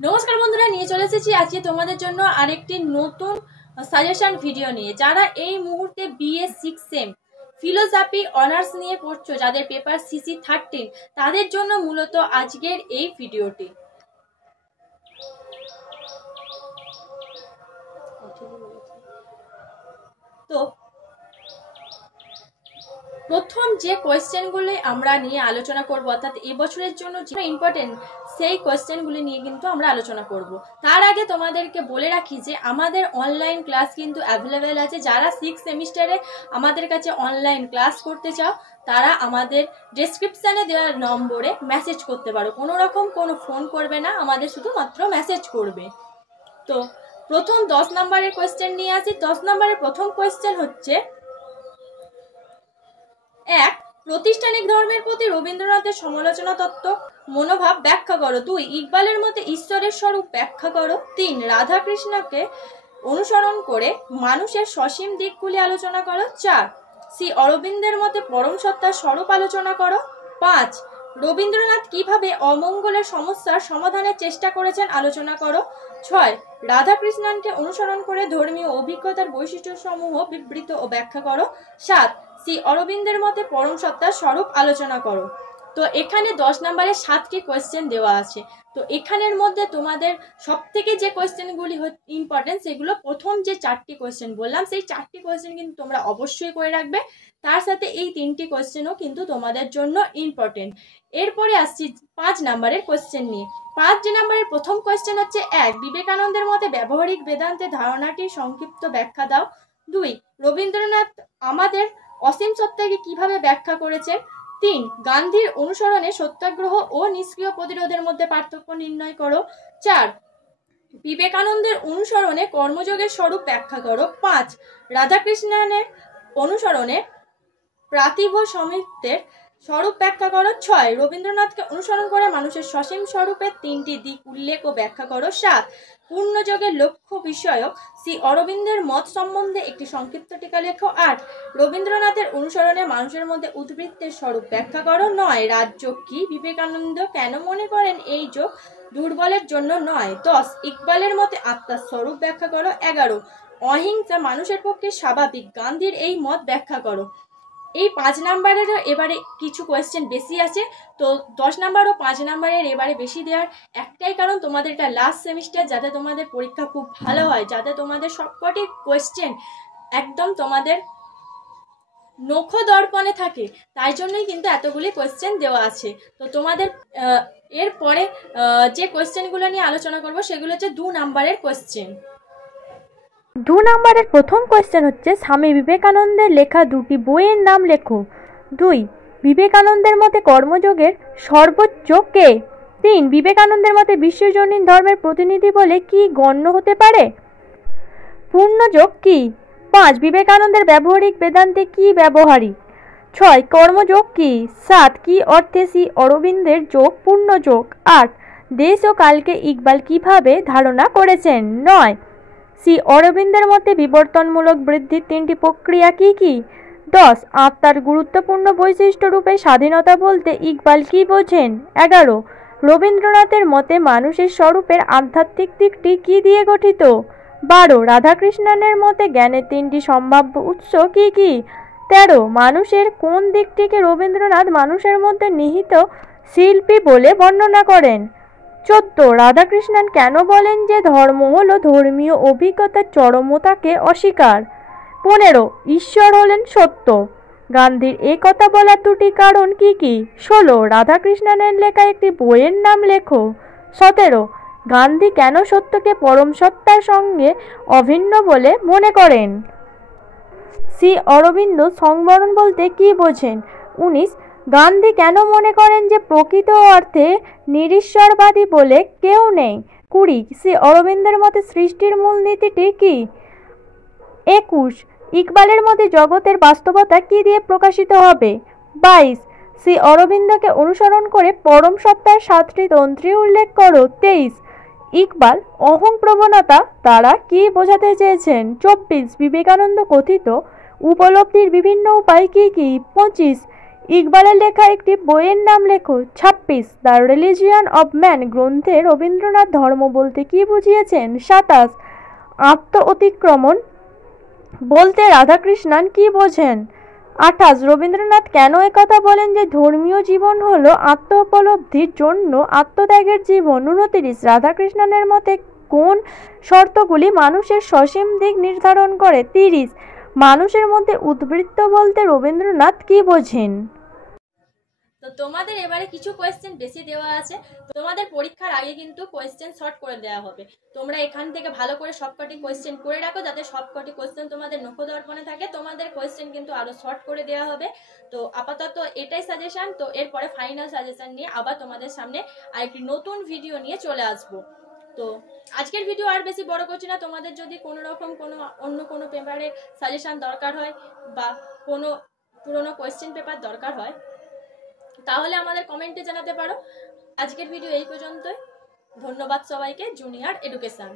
নমস্কার বন্ধুরা, নিয়ে চলে এসেছি আজকে তোমাদের জন্য আরেকটি নতুন সাজেশন ভিডিও নিয়ে। যারা এই মুহূর্তে বিএ 6 সেম ফিলোসফি অনার্স নিয়ে পড়ছো, যাদের পেপার সিসি 13, তাদের জন্য মূলত আজকের এই ভিডিওটি। তো প্রথম যে কোয়েশ্চেনগুলি আমরা নিয়ে আলোচনা করব, অর্থাৎ এবছরের জন্য যে ইম্পর্টেন্ট সেই কোয়েশ্চেনগুলি নিয়ে কিন্তু আমরা আলোচনা করব। তার আগে তোমাদেরকে বলে রাখি যে আমাদের অনলাইন ক্লাস কিন্তু অ্যাভেলেবেল আছে। যারা 6 সেমিস্টারে আমাদের কাছে অনলাইন ক্লাস করতে চাও, তারা আমাদের ডেসক্রিপশানে দেওয়া নম্বরে মেসেজ করতে পারো। কোনো রকম কোনো ফোন করবে না, আমাদের শুধুমাত্র মেসেজ করবে। তো প্রথম 10 নম্বরের কোয়েশ্চেন নিয়ে আসি। 10 নম্বরের প্রথম কোয়েশ্চেন হচ্ছে, 1. প্রাতিষ্ঠানিক ধর্মের প্রতি রবীন্দ্রনাথের সমালোচনা তত্ত্ব মনোভাব ব্যাখ্যা করো। 2. ইকবালের মতে ঈশ্বরের স্বরূপ ব্যাখ্যা করো। 3. রাধাকৃষ্ণকে অনুসরণ করে মানুষের সসীম দিকগুলি আলোচনা করো। 4. শ্রী অরবিন্দের মতে পরম সত্তার স্বরূপ আলোচনা করো। 5. রবীন্দ্রনাথ কিভাবে অমঙ্গলের সমস্যার সমাধানের চেষ্টা করেছেন আলোচনা করো। 6. রাধাকৃষ্ণনকে অনুসরণ করে ধর্মীয় অভিজ্ঞতার বৈশিষ্ট্যসমূহ বিবৃত ও ব্যাখ্যা করো। 7. শ্রী অরবিন্দের মতে পরম সত্তার স্বরূপ আলোচনা করো। তো এখানে 10 নম্বরে 7টি কোয়েশ্চেন দেওয়া আছে। তো এখানের মধ্যে তোমাদের সব থেকে যে কোয়েশ্চেনগুলি ইম্পর্টেন্ট, সেগুলো প্রথম যে 4টি কোয়েশ্চেন বললাম, সেই 4টি কোয়েশ্চেন কিন্তু তোমরা অবশ্যই করে রাখবে। তার সাথে এই 3টি কোয়েশ্চেনও কিন্তু তোমাদের জন্য ইম্পর্টেন্ট। এরপরে আসছি 5 নম্বরের কোয়েশ্চেন নিয়ে। 5 নম্বরের প্রথম কোয়েশ্চেন হচ্ছে, 1. বিবেকানন্দের মতে ব্যবহারিক বেদান্তের ধারণাটির সংক্ষিপ্ত ব্যাখ্যা দাও। 2. রবীন্দ্রনাথ আমাদের অসীম সত্তাকে কিভাবে ব্যাখ্যা করেছেন। 3. গান্ধীর অনুসরণে সত্যাগ্রহ ও নিষ্ক্রিয় প্রতিরোধের মধ্যে পার্থক্য নির্ণয় করো। 4. বিবেকানন্দের অনুসরণে কর্মযোগের স্বরূপ ব্যাখ্যা করো। 5. রাধাকৃষ্ণনের অনুসরণে পার্থিব সমিত্বের স্বরূপ ব্যাখ্যা করো। 6. রবীন্দ্রনাথকে অনুসরণ করে মানুষের সসীম স্বরূপের 3টি দিক উল্লেখ ও ব্যাখ্যা করো। 7. পূর্ণযোগের লক্ষ্য বিষয়ক শ্রী অরবিন্দের মত সম্বন্ধে একটি সংক্ষিপ্ত টিকা লেখো। 8. রবীন্দ্রনাথের অনুসরণে মানুষের মধ্যে উদ্বৃত্তের স্বরূপ ব্যাখ্যা করো। 9. রাজযোগ কি, বিবেকানন্দ কেন মনে করেন এই যোগ দুর্বলের জন্য নয়। 10. ইকবালের মতে আত্মার স্বরূপ ব্যাখ্যা করো। 11. অহিংসা মানুষের পক্ষে স্বাভাবিক, গান্ধীর এই মত ব্যাখ্যা করো। এই 5 নম্বরেরও এবারে কিছু কোয়েশ্চেন বেশি আছে। তো 10 নম্বর ও 5 নম্বরের এবারে বেশি দেওয়ার একটাই কারণ, তোমাদের এটা লাস্ট সেমিস্টার, যাতে তোমাদের পরীক্ষা খুব ভালো হয়, যাতে তোমাদের সবকটি কোয়েশ্চেন একদম তোমাদের নখ দর্পণে থাকে, তাই জন্যই কিন্তু এতগুলি কোয়েশ্চেন দেওয়া আছে। তো তোমাদের এরপরে যে কোয়েশ্চেনগুলো নিয়ে আলোচনা করব, সেগুলো হচ্ছে 2 নম্বরের কোয়েশ্চেন। 2 নম্বরের প্রথম কোয়েশ্চেন হচ্ছে, স্বামী বিবেকানন্দের লেখা 2টি বইয়ের নাম লেখো। 2. বিবেকানন্দের মতে কর্মযোগের সর্বোচ্চ কে। 3. বিবেকানন্দের মতে বিশ্বজনীন ধর্মের প্রতিনিধি বলে কি গণ্য হতে পারে। পূর্ণযোগ কি। 5. বিবেকানন্দের ব্যবহারিক বেদান্তে কি ব্যবহারিক। 6. কর্মযোগ কি। 7. কি অর্থে শ্রী অরবিন্দের যোগ পূর্ণযোগ। 8. দেশ ও কালকে ইকবাল কিভাবে ধারণা করেছেন। 9. শ্রী অরবিন্দের মতে বিবর্তনমূলক বৃদ্ধির 3টি প্রক্রিয়া কি কি। 10. আত্মার গুরুত্বপূর্ণ বৈশিষ্ট্য রূপে স্বাধীনতা বলতে ইকবাল কি বোঝেন। 11. রবীন্দ্রনাথের মতে মানুষের স্বরূপের আধ্যাত্মিক দিকটি কি দিয়ে গঠিত। 12. রাধাকৃষ্ণনের মতে জ্ঞানের 3টি সম্ভাব্য উৎস কি কি। 13. মানুষের কোন দিকটিকে রবীন্দ্রনাথ মানুষের মধ্যে নিহিত শিল্পী বলে বর্ণনা করেন। 14. রাধাকৃষ্ণন কেন বলেন যে ধর্ম হলো ধর্মীয় অভিজ্ঞতার চরমতাকে অস্বীকার। 15. ঈশ্বর হলেন সত্য। গান্ধীর এই কথা বলার 2টি কারণ কি কি। 16. রাধাকৃষ্ণনের লেখা একটি বইয়ের নাম লেখো। 17. গান্ধী কেন সত্যকে পরম সত্তার সঙ্গে অভিন্ন বলে মনে করেন। শ্রী অরবিন্দ সংবরণ বলতে কি বোঝেন। 19. গান্ধী কেন মনে করেন যে প্রকৃত অর্থে নিরীশ্বরবাদী বলে কেউ নেই। 20. শ্রী অরবিন্দের মতে সৃষ্টির মূল নীতিটি কি। 21. ইকবালের মতে জগতের বাস্তবতা কি দিয়ে প্রকাশিত হবে। 22. শ্রী অরবিন্দকে অনুসরণ করে পরম সত্তার 7টি তন্ত্রী উল্লেখ করো। 23. ইকবাল অহং প্রবণতা দ্বারা কি বোঝাতে চেয়েছেন। 24. বিবেকানন্দ কথিত উপলব্ধির বিভিন্ন উপায় কি কি। 25. ইকবালের লেখা একটি বইয়ের নাম লেখো। ২৬ দ্য রিলিজিয়ন অব ম্যান গ্রন্থে রবীন্দ্রনাথ ধর্ম বলতে কি বুঝিয়েছেন? ২৭ আত্ম অতিক্রমণ বলতে রাধাকৃষ্ণান কি বোঝেন? ২৮ রবীন্দ্রনাথ কেন একথা বলেন যে ধর্মীয় জীবন হলো আত্ম উপলব্ধির জন্য আত্মত্যাগের জীবন? ২৯ রাধাকৃষ্ণানের মতে কোন শর্তগুলি মানুষের সসীম দিক নির্ধারণ করে? ৩০ মানুষের মধ্যে উদ্বৃত্ত বলতে রবীন্দ্রনাথ কি বোঝেন? তো তোমাদের এবারে কিছু কোয়েশ্চেন বেশি দেওয়া আছে, তোমাদের পরীক্ষার আগে কিন্তু কোয়েশ্চেন শর্ট করে দেওয়া হবে। তোমরা এখান থেকে ভালো করে সবকটি কোয়েশ্চেন করে রাখো, যাতে সবকটি কোয়েশ্চেন তোমাদের নখদর্পণে থাকে। তোমাদের কোয়েশ্চেন কিন্তু আরো শর্ট করে দেওয়া হবে। তো আপাতত এটাই সাজেশন। তো এরপরে ফাইনাল সাজেশন নিয়ে আবার তোমাদের সামনে আরেকটি নতুন ভিডিও নিয়ে চলে আসবো। তো আজকের ভিডিও আর বেশি বড় করছি না। তোমাদের যদি কোনো রকম অন্য কোনো পেপারের সাজেশন দরকার হয় বা কোনো পুরনো কোয়েশ্চেন পেপার দরকার হয়, তাহলে আমাদের কমেন্টে জানাতে পারো। আজকের ভিডিও এই পর্যন্তই। ধন্যবাদ সবাইকে। Junior education.